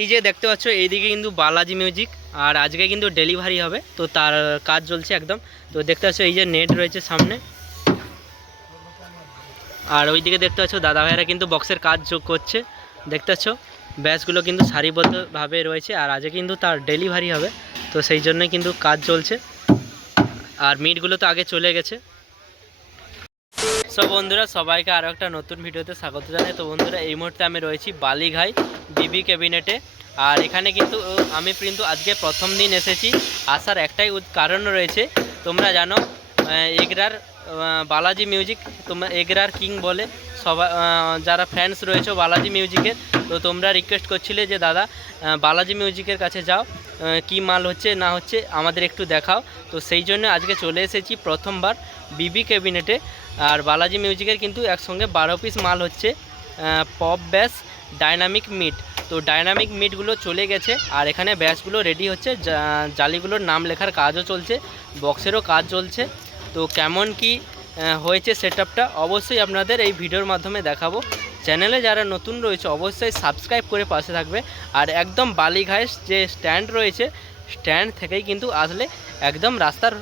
এই যে দেখতে পাচ্ছ এইদিকে কিন্তু বালাজি মিউজিক, আর আজকে কিন্তু ডেলিভারি হবে, তো তার কাজ চলছে একদম। তো দেখতে পাচ্ছ এই যে নেট রয়েছে সামনে, আর ওইদিকে দেখতে পাচ্ছ দাদা ভাইয়েরা কিন্তু বক্সের কাজ করছে। দেখতে পাচ্ছ ব্যাচগুলো কিন্তু সারিবদ্ধভাবে রয়েছে, আর আজকে কিন্তু তার ডেলিভারি হবে, তো সেই জন্যই কিন্তু কাজ চলছে। আর মিটগুলো তো আগে চলে গেছে। সব বন্ধুরা সবাইকে আরও একটা নতুন ভিডিওতে স্বাগত জানাই। তো বন্ধুরা এই মুহূর্তে আমি রয়েছি বালিঘাই বিবি ক্যাবিনেটে, আর এখানে কিন্তু আমি আজকে প্রথম দিন এসেছি। আসার একটাই কারণ রয়েছে, তোমরা জানো এগরার বালাজি মিউজিক তোমরা এগরার কিং বলে সবাই, যারা ফ্যান্স রয়েছে বালাজি মিউজিকের, তো তোমরা রিকোয়েস্ট করছিলে যে দাদা বালাজি মিউজিকের কাছে যাও, কি মাল হচ্ছে না হচ্ছে আমাদের একটু দেখাও। তো সেই জন্য আজকে চলে এসেছি প্রথমবার বিবি ক্যাবিনেটে। আর বালাজি মিউজিকের কিন্তু একসঙ্গে 12 পিস মাল হচ্ছে, পপ ব্যাস ডাইনামিক মিট। তো ডাইনামিক মিটগুলো চলে গেছে, আর এখানে ব্যাসগুলো রেডি হচ্ছে, জালিগুলোর নাম লেখার কাজও চলছে, বক্সেরও কাজ চলছে। তো কেমন কি হয়েছে সেটআপটা অবশ্যই আপনাদের এই ভিডিওর মাধ্যমে দেখাবো। চ্যানেলে যারা নতুন রয়েছে অবশ্যই সাবস্ক্রাইব করে পাশে থাকবে। আর একদম বালিঘাইস যে স্ট্যান্ড রয়েছে, স্ট্যান্ড থেকেই কিন্তু আসলে একদম রাস্তার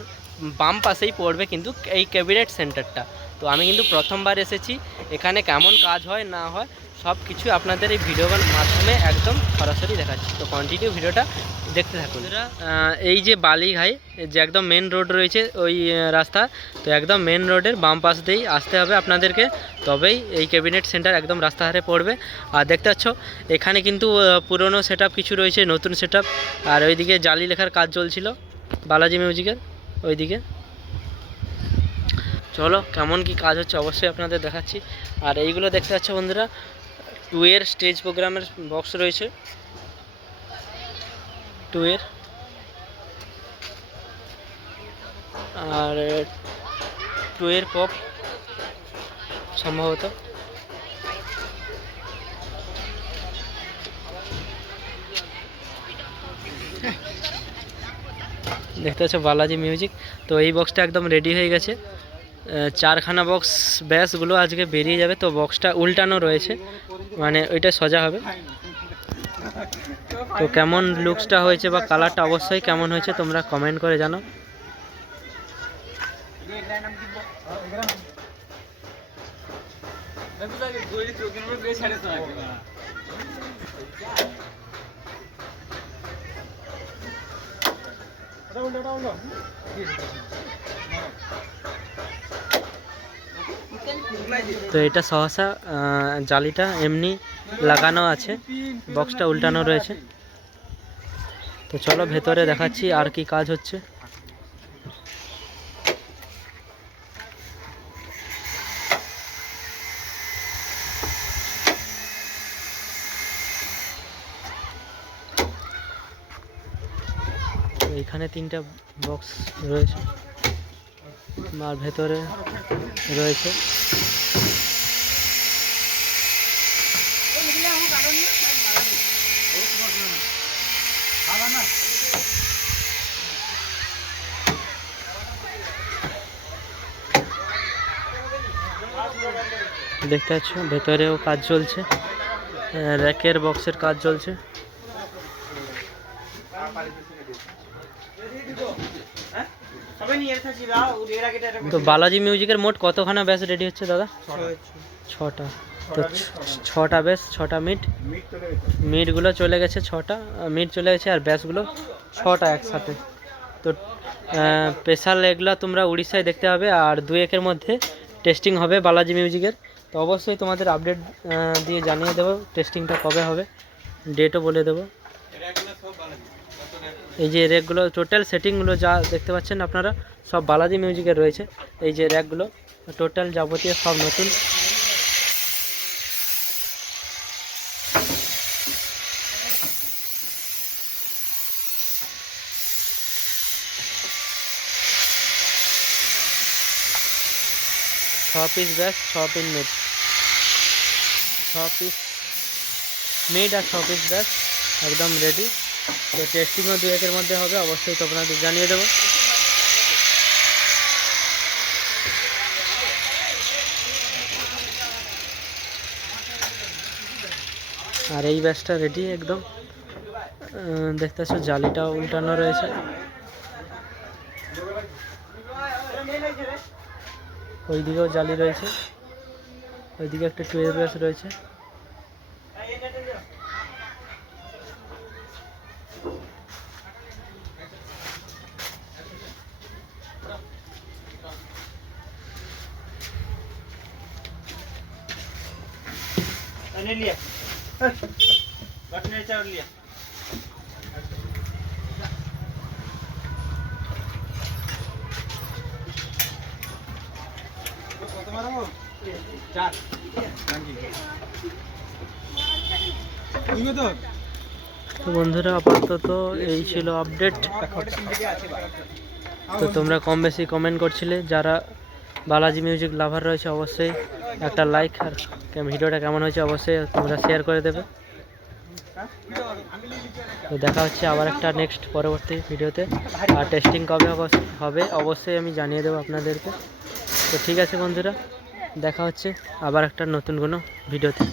বাম পাশেই পড়বে কিন্তু এই ক্যাবিনেট সেন্টারটা। তো আমি কিন্তু প্রথমবার এসেছি, এখানে কেমন কাজ হয় না হয় সব কিছু আপনাদের এই ভিডিওর মাধ্যমে একদম সরাসরি দেখাচ্ছি। তো কন্টিনিউ ভিডিওটা দেখতে থাকুন। এই যে বালিঘাই যে একদম মেন রোড রয়েছে ওই রাস্তা, তো একদম মেন রোডের বাম পাশ দিয়েই আসতে হবে আপনাদেরকে, তবেই এই ক্যাবিনেট সেন্টার একদম রাস্তা ধারে পড়বে। আর দেখতে পাচ্ছ এখানে কিন্তু পুরনো সেটআপ কিছু রয়েছে, নতুন সেটআপ। আর ওইদিকে জালি লেখার কাজ চলছিল বালাজি মিউজিকের ওইদিকে। চলো কেমন কি কাজ হচ্ছে অবশ্যই আপনাদের দেখাচ্ছি। আর এইগুলো দেখতে পাচ্ছ বন্ধুরা 2 এর স্টেজ প্রোগ্রামের বক্স রয়েছে, 2 এর। আর 2 এর পপ সম্ভবত। দেখতে পাচ্ছ বালাজি মিউজিক। তো এই বক্সটা একদম রেডি হয়ে গেছে, 4খানা বক্স ব্যাসগুলো আজকে বেরিয়ে যাবে। তো বক্সটা উল্টানো রয়েছে, মানে ওইটা সোজা হবে। তো কেমন লুকসটা হয়েছে বা কালারটা অবশ্যই কেমন হয়েছে তোমরা কমেন্ট করে জানো। তো এটা সহসা জালিটা এমনি লাগানো আছে, বক্সটা উল্টানো রয়েছে। তো চলো ভেতরে দেখাচ্ছি আর কি কাজ হচ্ছে। তো এখানে 3টা বক্স রয়েছে, আর ভেতরে রয়েছে। দেখতে পাচ্ছ ভেতরেও কাজ চলছে, র্যাকের বক্সের কাজ চলছে। তো বালাজি মিউজিকের মোট কতখানা ব্যাস রেডি হচ্ছে দাদা? 6টা। তো 6টা ব্যাস, 6টা মিটগুলো চলে গেছে, 6টা মিট চলে গেছে, আর ব্যাসগুলো 6টা একসাথে। তো স্পেশাল এগুলো তোমরা উড়িষ্যায় দেখতে হবে, আর 2-1-এর মধ্যে টেস্টিং হবে বালাজি মিউজিকের। তো অবশ্যই তোমাদের আপডেট দিয়ে জানিয়ে দেবো টেস্টিংটা কবে হবে, ডেটও বলে দেবো। এই যে র্যাকগুলো টোটাল সেটিংগুলো যা দেখতে পাচ্ছেন আপনারা সব বালাজি মিউজিকের রয়েছে। এই যে র্যাকগুলো টোটাল যাবতীয় সব নতুন। ছ পিস ব্যাস, 6 পিস মিট, 6 পিস মিট আর 6 পিস ব্যাস একদম রেডি। তো টেস্টিংও 2-1-এর মধ্যে হবে, অবশ্যই তো আপনাদের জানিয়ে দেবো। আর এই ব্যাচটা রেডি একদম, দেখতে পাচ্ছ জালিটা উল্টানো রয়েছে। ওইদিকেও জালি রয়েছে, ওইদিকে একটা 12 রয়েছে। তো বন্ধুরা আপাতত এই ছিল আপডেট। তো তোমরা কম বেশি কমেন্ট করছিলে, যারা বালাজি মিউজিক লাভার রয়েছে অবশ্যই একটা লাইক, আর ভিডিওটা কেমন হয়েছে অবশ্যই তোমরা শেয়ার করে দেবে। তো দেখা হচ্ছে আবার একটা নেক্সট পরবর্তী ভিডিওতে, আর টেস্টিং কবে হবে অবশ্যই আমি জানিয়ে দেবো আপনাদেরকে। তো ঠিক আছে বন্ধুরা, দেখা হচ্ছে আবার একটা নতুন কোনো ভিডিওতে।